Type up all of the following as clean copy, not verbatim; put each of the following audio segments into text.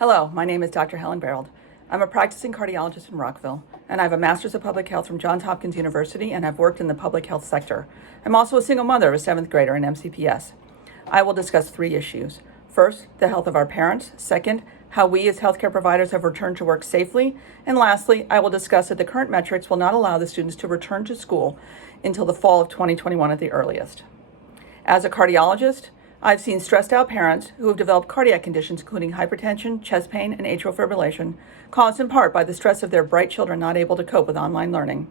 Hello, my name is Dr. Helen Barold. I'm a practicing cardiologist in Rockville, and I have a Master's of Public Health from Johns Hopkins University, and I've worked in the public health sector. I'm also a single mother of a 7th grader in MCPS. I will discuss 3 issues. First, the health of our parents. Second, how we as healthcare providers have returned to work safely. And lastly, I will discuss that the current metrics will not allow the students to return to school until the fall of 2021 at the earliest. As a cardiologist, I've seen stressed out parents who have developed cardiac conditions including hypertension, chest pain, and atrial fibrillation, caused in part by the stress of their bright children not able to cope with online learning.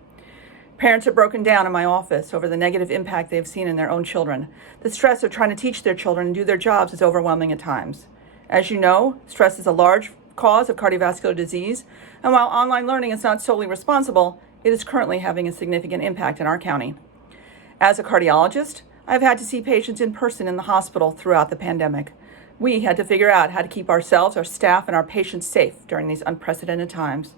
Parents have broken down in my office over the negative impact they've seen in their own children. The stress of trying to teach their children and do their jobs is overwhelming at times. As you know, stress is a large cause of cardiovascular disease, and while online learning is not solely responsible, it is currently having a significant impact in our county. As a cardiologist, I've had to see patients in person in the hospital throughout the pandemic. We had to figure out how to keep ourselves, our staff, and our patients safe during these unprecedented times.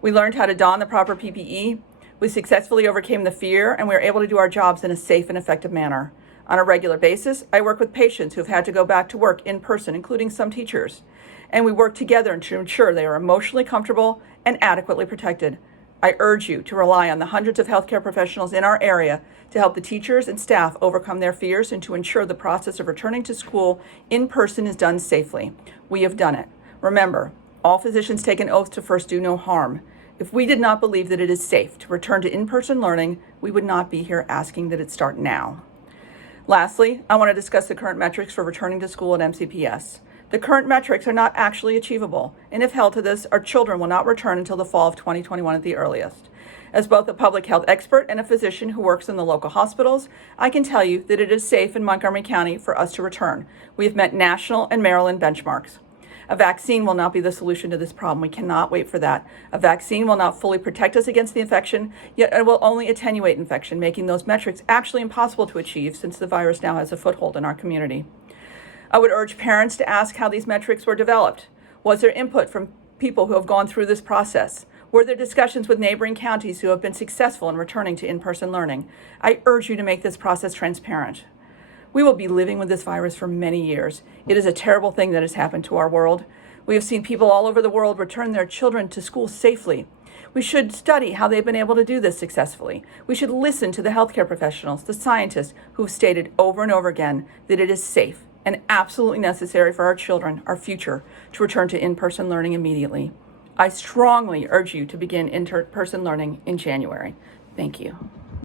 We learned how to don the proper PPE. We successfully overcame the fear, and we were able to do our jobs in a safe and effective manner. On a regular basis, I work with patients who have had to go back to work in person, including some teachers. And we work together to ensure they are emotionally comfortable and adequately protected. I urge you to rely on the hundreds of healthcare professionals in our area to help the teachers and staff overcome their fears and to ensure the process of returning to school in person is done safely. We have done it. Remember, all physicians take an oath to first do no harm. If we did not believe that it is safe to return to in-person learning, we would not be here asking that it start now. Lastly, I want to discuss the current metrics for returning to school at MCPS. The current metrics are not actually achievable, and if held to this, our children will not return until the fall of 2021 at the earliest. As both a public health expert and a physician who works in the local hospitals, I can tell you that it is safe in Montgomery County for us to return. We have met national and Maryland benchmarks. A vaccine will not be the solution to this problem. We cannot wait for that. A vaccine will not fully protect us against the infection, yet it will only attenuate infection, making those metrics actually impossible to achieve since the virus now has a foothold in our community. I would urge parents to ask how these metrics were developed. Was there input from people who have gone through this process? Were there discussions with neighboring counties who have been successful in returning to in-person learning? I urge you to make this process transparent. We will be living with this virus for many years. It is a terrible thing that has happened to our world. We have seen people all over the world return their children to school safely. We should study how they've been able to do this successfully. We should listen to the healthcare professionals, the scientists who have stated over and over again that it is safe and absolutely necessary for our children, our future, to return to in-person learning immediately. I strongly urge you to begin in-person learning in January. Thank you.